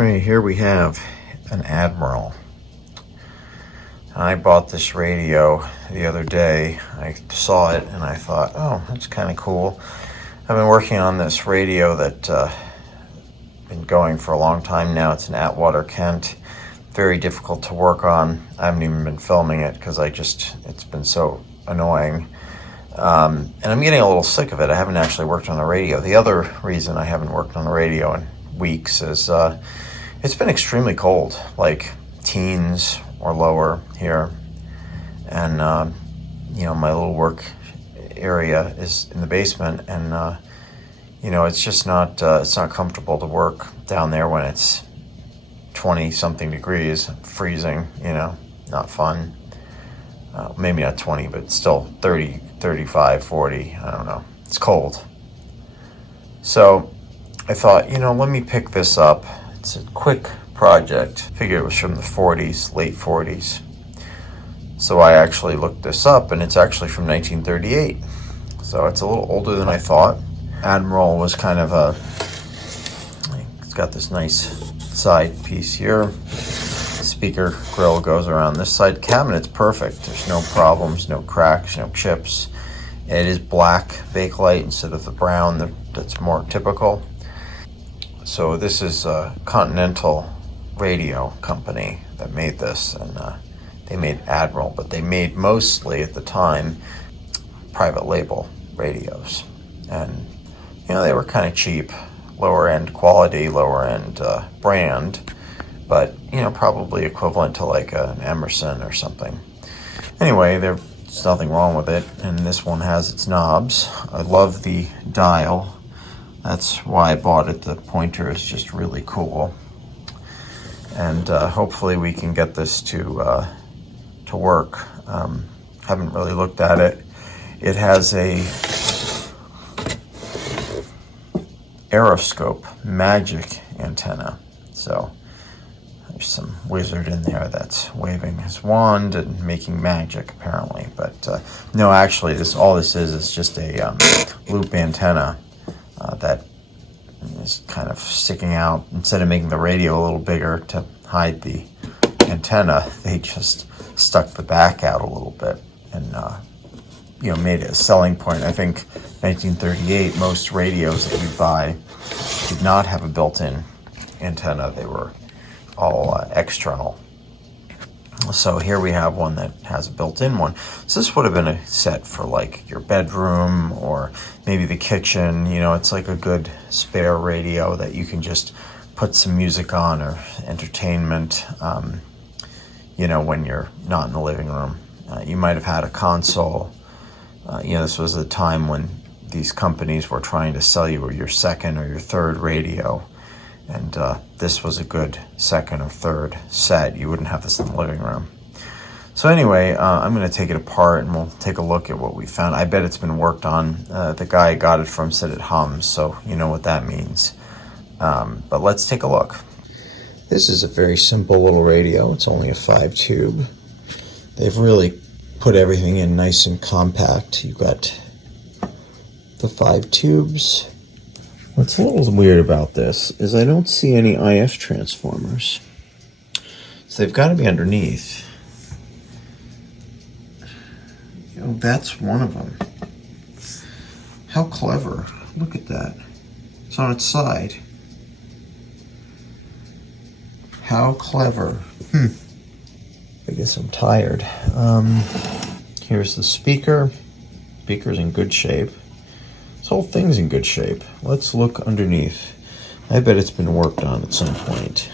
Alright, here we have an Admiral. I bought this radio the other day. I saw it and I thought, oh, that's kind of cool. I've been working on this radio that been going for a long time now. It's an Atwater Kent. Very difficult to work on. I haven't even been filming it because it's been so annoying. And I'm getting a little sick of it. I haven't actually worked on the radio. The other reason I haven't worked on the radio in weeks is it's been extremely cold, like teens or lower here. And, my little work area is in the basement, and, it's just it's not comfortable to work down there when it's 20 something degrees, freezing, not fun. Maybe not 20, but still 30, 35, 40, I don't know. It's cold. So I thought, let me pick this up. It's a quick project. Figured it was from the 40s, late 40s. So I actually looked this up, and it's actually from 1938. So it's a little older than I thought. Admiral was kind of it's got this nice side piece here. The speaker grill goes around this side. Cabinet's perfect. There's no problems, no cracks, no chips. It is black Bakelite instead of the brown that's more typical. So this is a Continental radio company that made this, and they made Admiral, but they made mostly at the time private label radios. And they were kind of cheap, lower end quality, lower end brand, but probably equivalent to like an Emerson or something. Anyway, there's nothing wrong with it, and this one has its knobs. I love the dial. That's why I bought it. The pointer is just really cool, and hopefully we can get this to work. Haven't really looked at it. It has a Aeroscope Magic antenna, so there's some wizard in there that's waving his wand and making magic, apparently. But no, actually, all this is just a loop antenna that is kind of sticking out. Instead of making the radio a little bigger to hide the antenna, they just stuck the back out a little bit and made it a selling point. I think 1938, most radios that you buy did not have a built-in antenna. They were all external. So here we have one that has a built-in one. So this would have been a set for like your bedroom or maybe the kitchen. It's like a good spare radio that you can just put some music on or entertainment, when you're not in the living room. You might have had a console. This was the time when these companies were trying to sell you your second or your third radio. And this was a good second or third set. You wouldn't have this in the living room. So anyway, I'm going to take it apart and we'll take a look at what we found. I bet it's been worked on. The guy I got it from said it hums, so you know what that means. But let's take a look. This is a very simple little radio. It's only a 5-tube. They've really put everything in nice and compact. You've got the 5 tubes. What's a little weird about this is I don't see any IF transformers. So they've got to be underneath. That's one of them. How clever. Look at that. It's on its side. How clever. I guess I'm tired. Here's the speaker. Speaker's in good shape. This whole thing's in good shape. Let's look underneath. I bet it's been worked on at some point.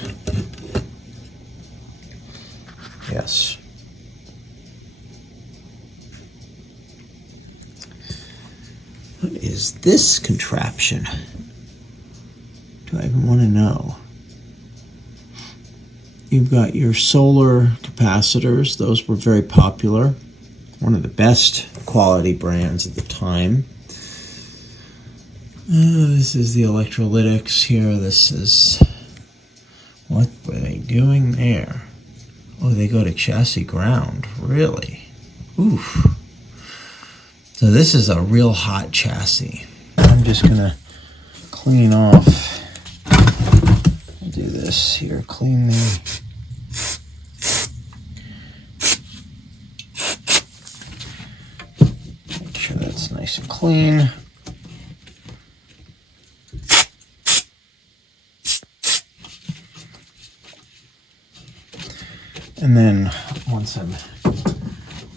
Yes. What is this contraption? Do I even want to know? You've got your solar capacitors. Those were very popular. One of the best quality brands at the time. This is the electrolytics here. This is... What were they doing there? Oh, they go to chassis ground. Really? Oof. So this is a real hot chassis. I'm just going to clean off. I'll do do this here, clean the make sure that's nice and clean. And then once I'm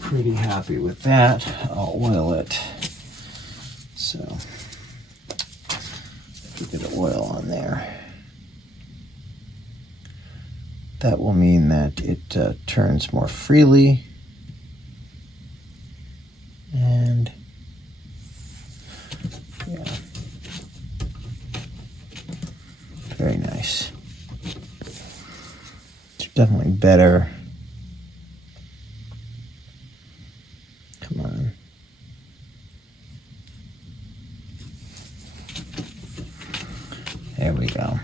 pretty happy with that, I'll oil it. So a bit of oil on there. That will mean that it turns more freely. And yeah, very nice. It's definitely better. Come on. There we go.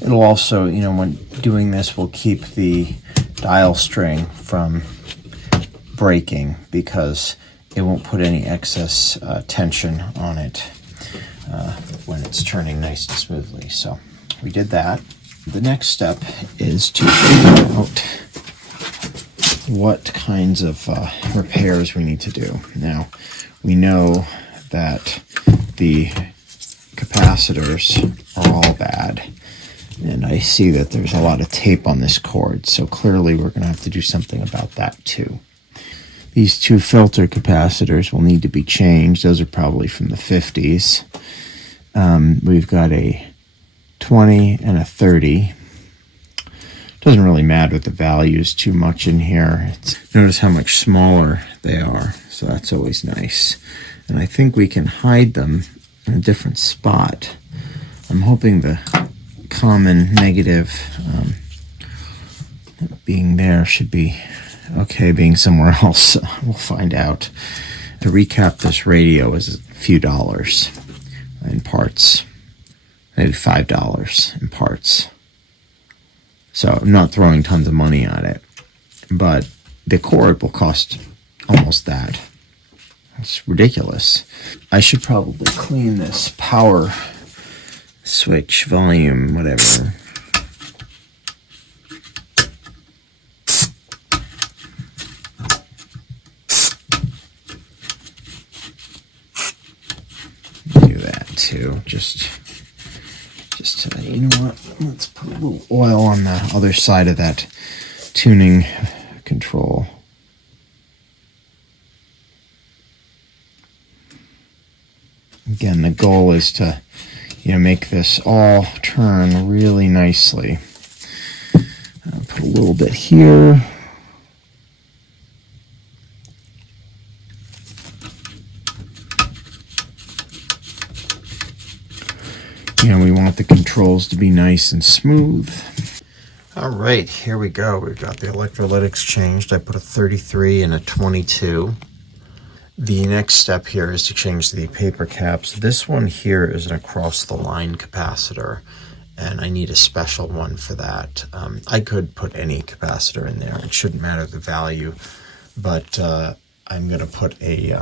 It'll also, you know, when doing this, will keep the dial string from breaking because it won't put any excess tension on it when it's turning nice and smoothly. So we did that. The next step is to figure out what kinds of repairs we need to do. Now, we know that the capacitors are all bad, and I see that there's a lot of tape on this cord, so clearly we're going to have to do something about that too. These two filter capacitors will need to be changed. Those are probably from the 50s. We've got a 20 and a 30. Doesn't really matter the values too much in here. Notice how much smaller they are, so that's always nice. And I think we can hide them in a different spot. I'm hoping the common negative being there should be okay. Being somewhere else, we'll find out. To recap, this radio is a few dollars in parts, maybe $5 in parts. So I'm not throwing tons of money at it, but the cord will cost almost that. It's ridiculous. I should probably clean this power switch, volume, whatever. Do that too. Just you know what? Let's put a little oil on the other side of that tuning control. Again, the goal is to, you know, make this all turn really nicely. I'll put a little bit here. You know, we want the controls to be nice and smooth. All right, here we go. We've got the electrolytics changed. I put a 33 and a 22. The next step here is to change the paper caps. This one here is an across-the-line capacitor, and I need a special one for that. I could put any capacitor in there. It shouldn't matter the value, but I'm going to put a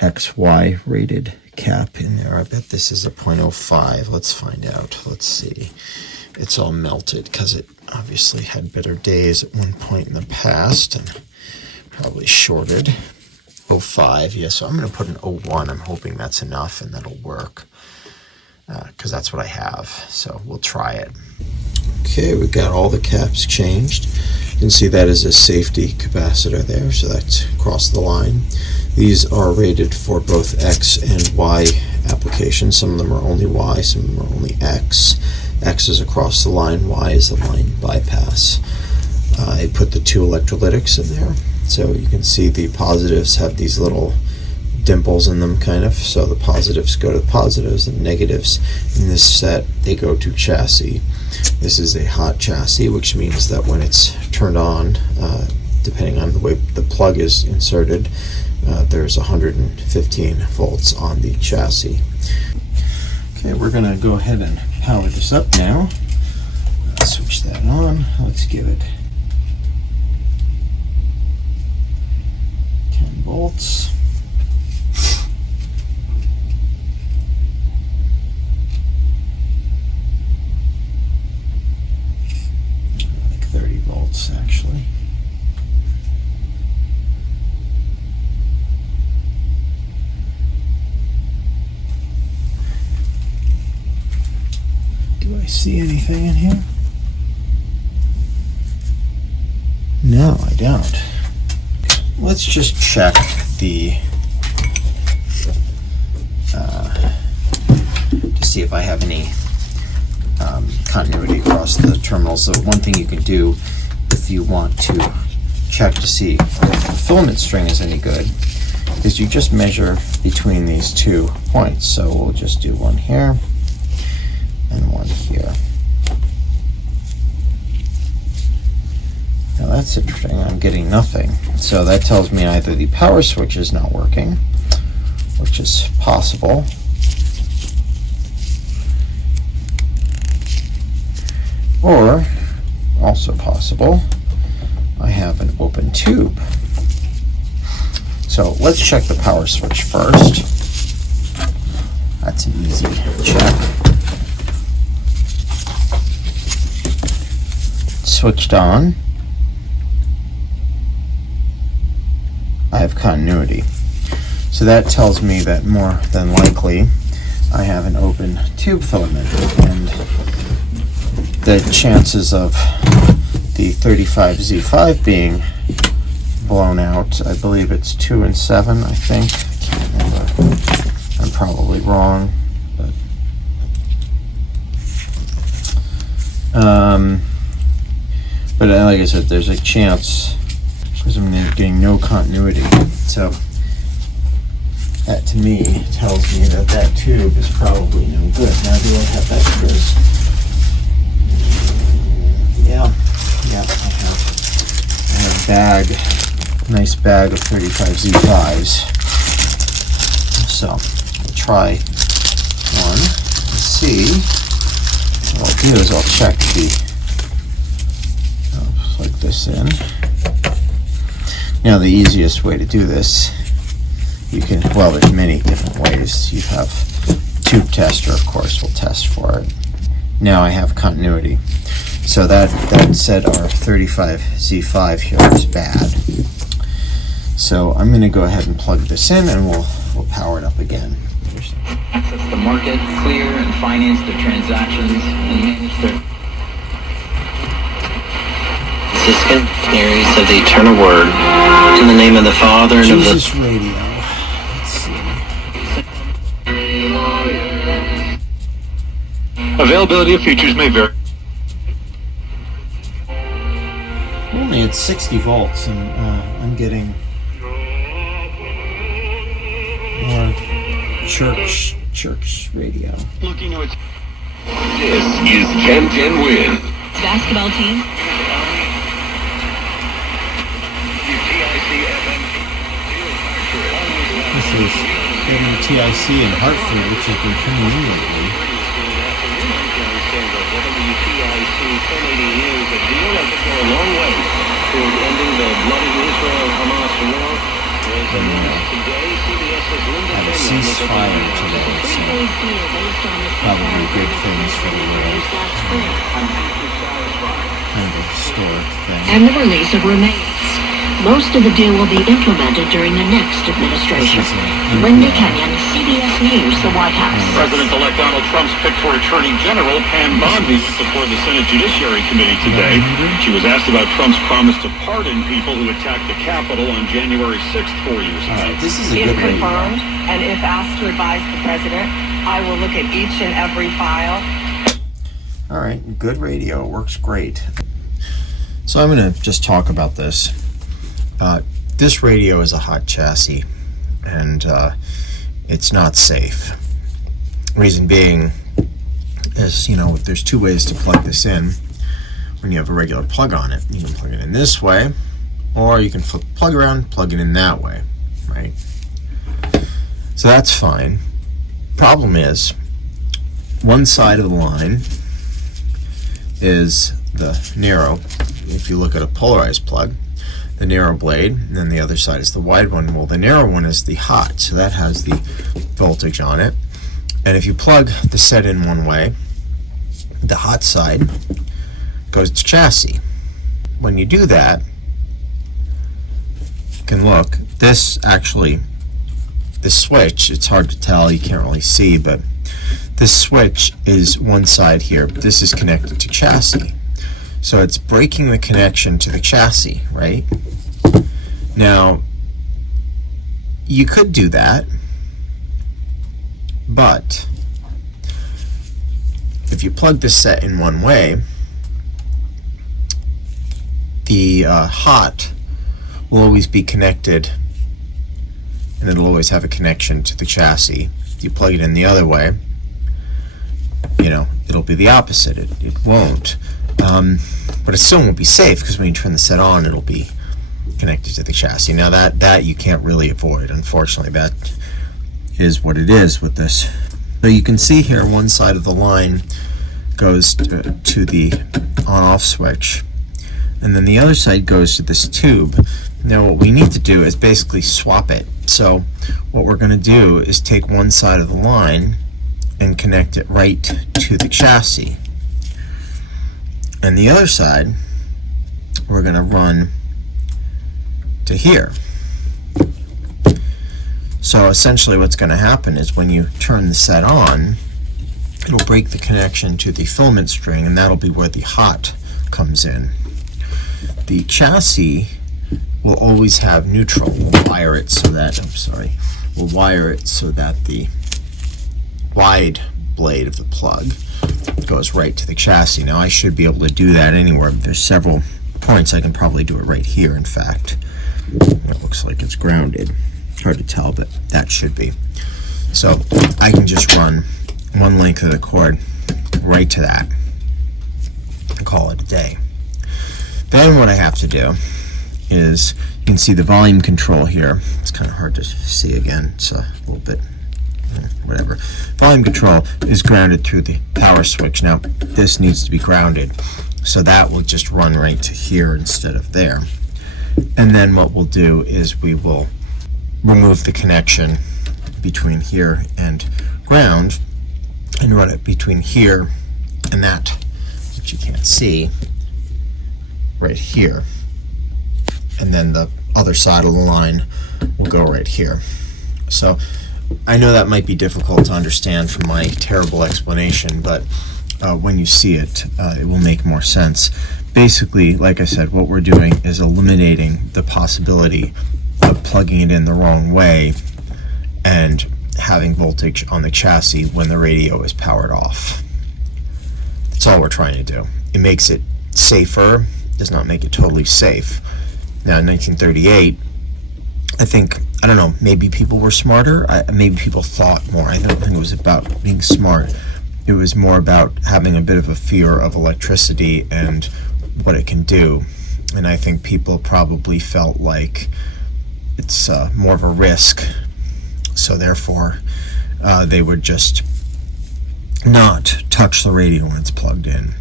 XY rated cap in there. I bet this is a 0.05. Let's find out. Let's see. It's all melted because it obviously had better days at one point in the past and probably shorted. 05, yeah, so I'm going to put an 01. I'm hoping that's enough and that'll work because that's what I have. So we'll try it. Okay, we've got all the caps changed. You can see that is a safety capacitor there, so that's across the line. These are rated for both X and Y applications. Some of them are only Y, some of them are only X. X is across the line, Y is the line bypass. I put the two electrolytics in there. So you can see the positives have these little dimples in them, kind of. So the positives go to the positives, and negatives in this set, they go to chassis. This is a hot chassis, which means that when it's turned on, depending on the way the plug is inserted, there's 115 volts on the chassis. Okay, we're going to go ahead and power this up now. Switch that on. Let's give it 10 volts. see anything in here? No, I don't. Let's just check the to see if I have any continuity across the terminals. So one thing you can do if you want to check to see if the filament string is any good is you just measure between these 2 points. So we'll just do one here and one here. Now that's interesting. I'm getting nothing. So that tells me either the power switch is not working, which is possible, or also possible, I have an open tube. So let's check the power switch first. That's an easy check. Switched on. I have continuity. So that tells me that more than likely I have an open tube filament, and the chances of the 35Z5 being blown out, I believe it's 2 in 7, I think. I can't remember. I'm probably wrong, but like I said, there's a chance because I'm getting no continuity. So that to me tells me that that tube is probably no good. Now do I have extras? Yeah, I have a bag, nice bag of 35Z5s. So I'll try one and see. What I'll do is I'll check I'll plug this in. Now the easiest way to do this, well, there's many different ways. You have tube tester, of course, will test for it. Now I have continuity. So that said our 35Z5 here is bad. So I'm going to go ahead and plug this in and we'll power it up again. Access the market, clear and finance their transactions, and manage their Franciscan Aries of the Eternal Word, in the name of the Father and Jesus of the Radio. Let's see. Availability of features may vary. Only at 60 volts, and I'm getting more church radio. Looking to it. This is 10-10 Win. Basketball team. This is WTIC in Hartford, which has been coming in lately. WTIC 1080 News, a deal that could go a long way toward ending the bloody Israel-Hamas war. Was announced today. CBS's Linda Have a ceasefire today, so probably good things for the world. Kind of a historic thing. And the release of remains. Most of the deal will be implemented during the next administration. Linda Kenyon, CBS News, the White House. President-elect Donald Trump's pick for Attorney General Pam Bondi went before the Senate Judiciary Committee today. She was asked about Trump's promise to pardon people who attacked the Capitol on January 6th 4 years ago. This is a If good radio. confirmed, and if asked to advise the president, I will look at each and every file. All right, good radio. It works great. So I'm going to just talk about this. This radio is a hot chassis, and it's not safe. Reason being is, there's 2 ways to plug this in when you have a regular plug on it. You can plug it in this way, or you can flip the plug around, plug it in that way, right? So that's fine. Problem is, one side of the line is the narrow. If you look at a polarized plug, the narrow blade, and then the other side is the wide one. Well, the narrow one is the hot, so that has the voltage on it. And if you plug the set in one way, the hot side goes to chassis. When you do that, you can look, this switch, it's hard to tell, you can't really see, but this switch is one side here. This is connected to chassis. So it's breaking the connection to the chassis, right? Now, you could do that, but if you plug this set in one way, the hot will always be connected, and it'll always have a connection to the chassis. If you plug it in the other way, you know, it'll be the opposite. It won't. But it still won't be safe, because when you turn the set on, it'll be connected to the chassis. Now that you can't really avoid. Unfortunately, that is what it is with this. So you can see here one side of the line goes to the on-off switch, and then the other side goes to this tube. Now what we need to do is basically swap it. So what we're going to do is take one side of the line and connect it right to the chassis, and the other side we're going to run to here. So essentially what's going to happen is when you turn the set on, it'll break the connection to the filament string, and that'll be where the hot comes in. The chassis will always have neutral. We'll wire it so that, the wide blade of the plug goes right to the chassis. Now I should be able to do that anywhere, but there's several points. I can probably do it right here, in fact. It looks like it's grounded. Hard to tell, but that should be. So I can just run one length of the cord right to that and call it a day. Then what I have to do is, you can see the volume control here. It's kind of hard to see again. It's a little bit, whatever. Volume control is grounded through the power switch. Now this needs to be grounded, so that will just run right to here instead of there. And then what we'll do is we will remove the connection between here and ground and run it between here and that, which you can't see, right here. And then the other side of the line will go right here. So I know that might be difficult to understand from my terrible explanation, but when you see it, it will make more sense. Basically, like I said, what we're doing is eliminating the possibility of plugging it in the wrong way and having voltage on the chassis when the radio is powered off. That's all we're trying to do. It makes it safer, does not make it totally safe. Now in 1938, I don't know, maybe people were smarter, maybe people thought more. I don't think it was about being smart. It was more about having a bit of a fear of electricity and what it can do. And I think people probably felt like it's more of a risk, so therefore they would just not touch the radio when it's plugged in.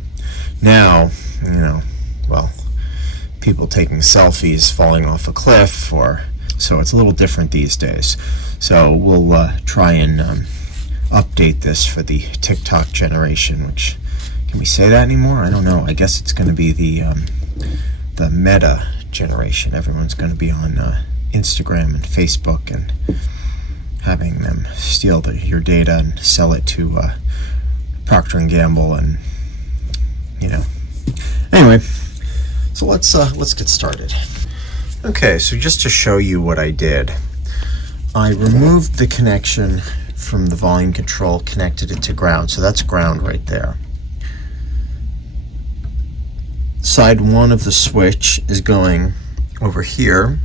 Now, you know, well, people taking selfies falling off a cliff, so it's a little different these days. So we'll try and update this for the TikTok generation, which, can we say that anymore? I don't know. I guess it's going to be the meta generation. Everyone's going to be on Instagram and Facebook and having them steal your data and sell it to Procter & Gamble, and, you know. Anyway, so let's get started. Okay, so just to show you what I did, I removed the connection from the volume control, connected it to ground. So that's ground right there. Side one of the switch is going over here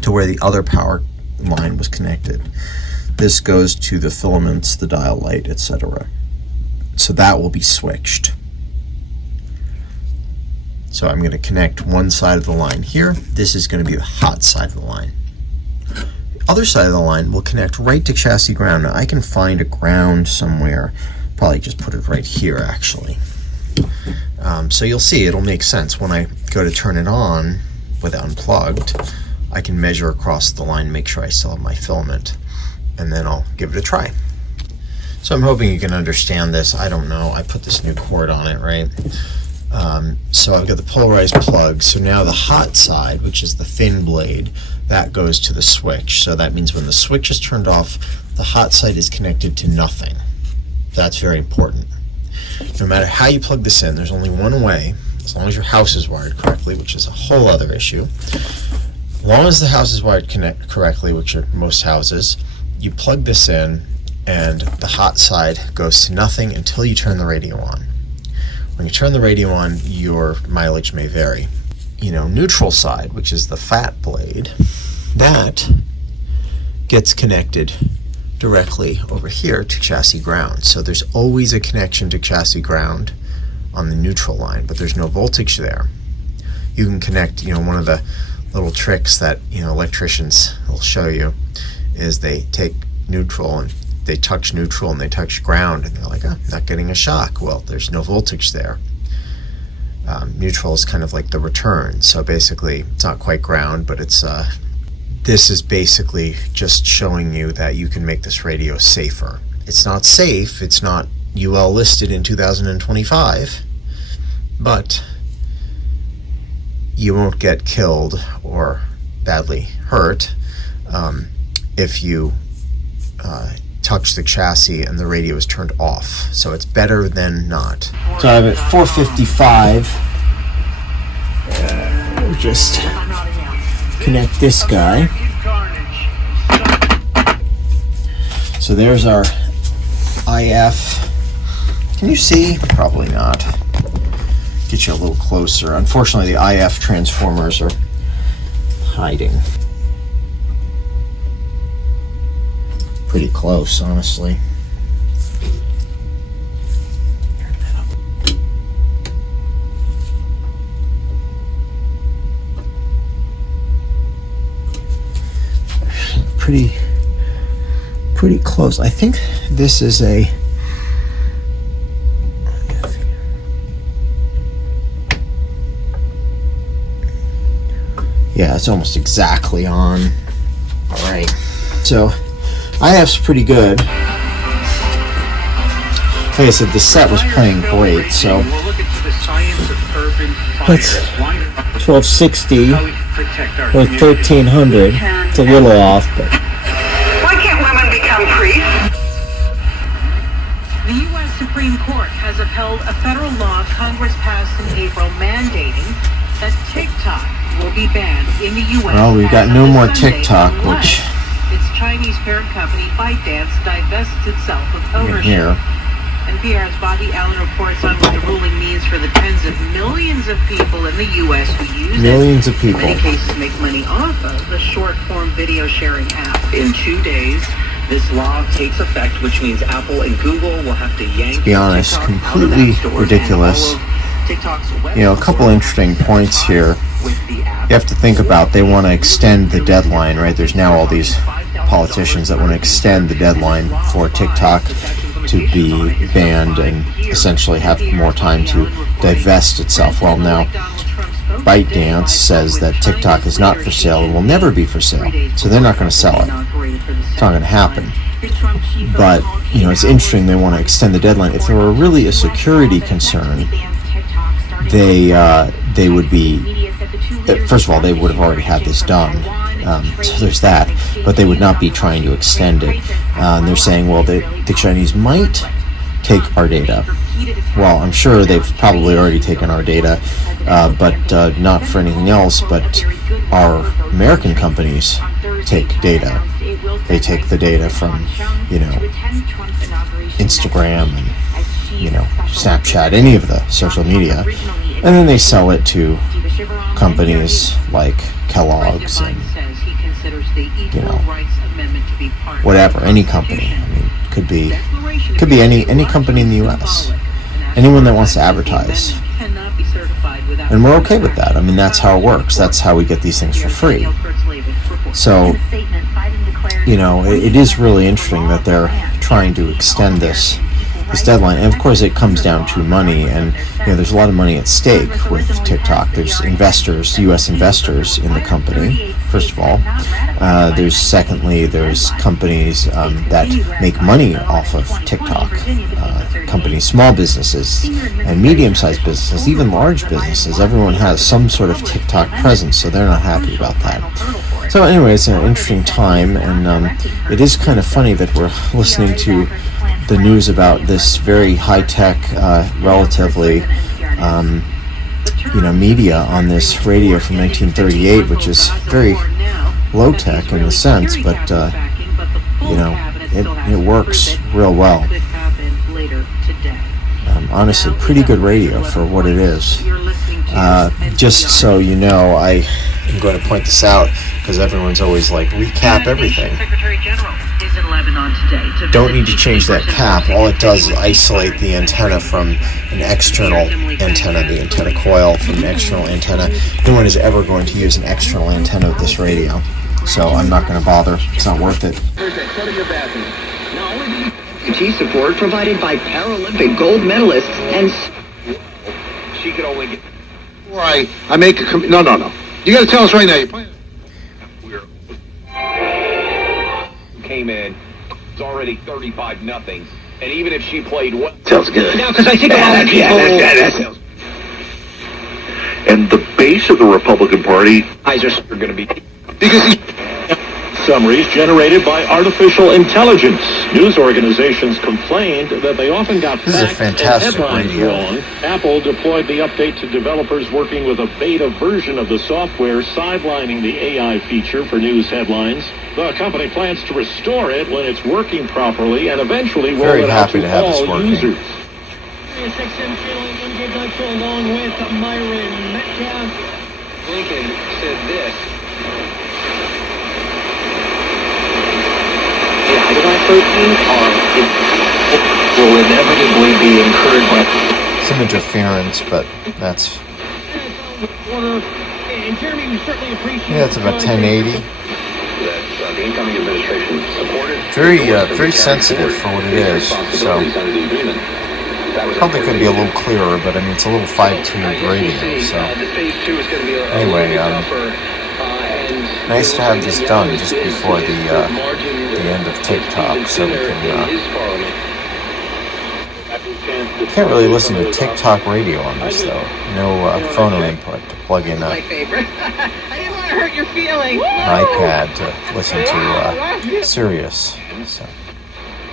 to where the other power line was connected. This goes to the filaments, the dial light, etc. So that will be switched. So I'm going to connect one side of the line here. This is going to be the hot side of the line. The other side of the line will connect right to chassis ground. Now I can find a ground somewhere. Probably just put it right here, actually. So you'll see it'll make sense. When I go to turn it on with it unplugged, I can measure across the line, make sure I still have my filament, and then I'll give it a try. So I'm hoping you can understand this. I don't know. I put this new cord on it, right? So I've got the polarized plug. So now the hot side, which is the thin blade, that goes to the switch. So that means when the switch is turned off, the hot side is connected to nothing. That's very important. No matter how you plug this in, there's only one way, as long as your house is wired correctly, which is a whole other issue. As long as the house is wired correctly, which are most houses, you plug this in and the hot side goes to nothing until you turn the radio on. When you turn the radio on, your mileage may vary. Neutral side, which is the fat blade, that gets connected directly over here to chassis ground. So there's always a connection to chassis ground on the neutral line, but there's no voltage there. You can connect, one of the little tricks that, electricians will show you is they take neutral and they touch neutral and they touch ground and they're like, oh, I'm not getting a shock. Well, there's no voltage there. Neutral is kind of like the return. So basically, it's not quite ground, but it's this is basically just showing you that you can make this radio safer. It's not safe. It's not UL listed in 2025, but you won't get killed or badly hurt if you touch the chassis and the radio is turned off. So it's better than not. So I have it 455. We'll just connect this guy. So there's our IF. Can you see? Probably not. Get you a little closer. Unfortunately, the IF transformers are hiding. Pretty close, honestly. Pretty close. I think this is a yeah, it's almost exactly on. All right, so IF's pretty good. Like I said, the set was playing great, so that's 1260 or 1300. It's a little off, but Why can't women become priests? The U.S. Supreme Court has upheld a federal law Congress passed in April mandating that TikTok will be banned in the U.S. Well, we've got no more TikTok, unless which its Chinese parent company ByteDance divests itself of ownership. here. NPR's Bobby Allen reports on what the ruling means for the tens of millions of people in the U.S. who use Millions it. of people. In many cases, make money off of the short-form video sharing app. In 2 days, this law takes effect, which means Apple and Google will have to yank To be honest, TikTok out of completely App Stores, ridiculous. and all of TikTok's web A couple interesting points here. with the app. You have to think about, they want to extend the deadline, right? There's now all these politicians that want to extend the deadline for TikTok to be banned and essentially have more time to divest itself. Well, now ByteDance says that TikTok is not for sale and will never be for sale, so they're not going to sell it. It's not going to happen. But it's interesting they want to extend the deadline. If there were really a security concern, they would be. First of all, they would have already had this done. So there's that, but they would not be trying to extend it. And they're saying, well, the Chinese might take our data. Well, I'm sure they've probably already taken our data, but not for anything else. But our American companies take data. They take the data from, Instagram and, Snapchat, any of the social media, and then they sell it to companies like Kellogg's and whatever, any company. I mean, could be any company in the U.S. Anyone that wants to advertise, and we're okay with that. I mean, that's how it works. That's how we get these things for free. So, it is really interesting that they're trying to extend this deadline, and of course it comes down to money, and there's a lot of money at stake with TikTok. There's investors, U.S. investors in the company, first of all. There's companies that make money off of TikTok. Companies, small businesses and medium-sized businesses, even large businesses. Everyone has some sort of TikTok presence, so they're not happy about that. So anyway, it's an interesting time, and it is kind of funny that we're listening to the news about this very high-tech, relatively, media on this radio from 1938, which is very low-tech in a sense, but it works real well. Honestly, pretty good radio for what it is. Just so you know, I am going to point this out because everyone's always like, recap everything. Don't need to change that cap. All it does is isolate the antenna from an external antenna, the antenna coil from an external antenna. No one is ever going to use an external antenna of this radio, so I'm not going to bother. It's not worth it. Support provided by Paralympic gold medalists and she could only get. Right, I make a no. You got to tell us right now. You're playing. Came in, it's already 35-0, and even if she played well, Sounds good. now because I think a lot of people. That sounds. And the base of the Republican Party eyes are going to be because he's. Summaries generated by artificial intelligence. News organizations complained that they often got This is a facts fantastic and headlines radio. wrong. Apple deployed the update to developers working with a beta version of the software, sidelining the AI feature for news headlines. The company plans to restore it when it's working properly and eventually roll Very it out happy to to have this all working. users. along with Myron Metcalf. Lincoln said this. Will inevitably be incurred by Some interference, but that's it's about 1080. the incoming administration supported. Very sensitive for what it is. So probably could be a little clearer, but I mean it's a little 5-tuned radio. So anyway, nice to have this done just before the end of TikTok, so we can. Can't really listen to TikTok radio on this though. No phono input to plug in My favorite. I didn't want to hurt your feelings. an iPad to listen to Sirius. So.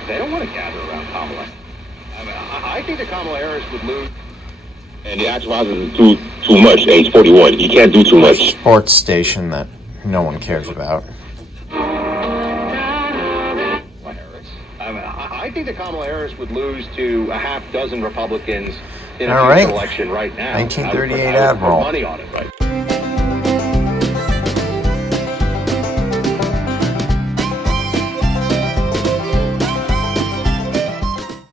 They don't want to gather around Kamala. I think that Kamala Harris would lose. And the actualizes is too much, age 41. You can't do too much. Sports station that no one cares about. I think that Kamala Harris would lose to a half dozen Republicans in a All future right. election right now. 1938 I would put Admiral. money on it right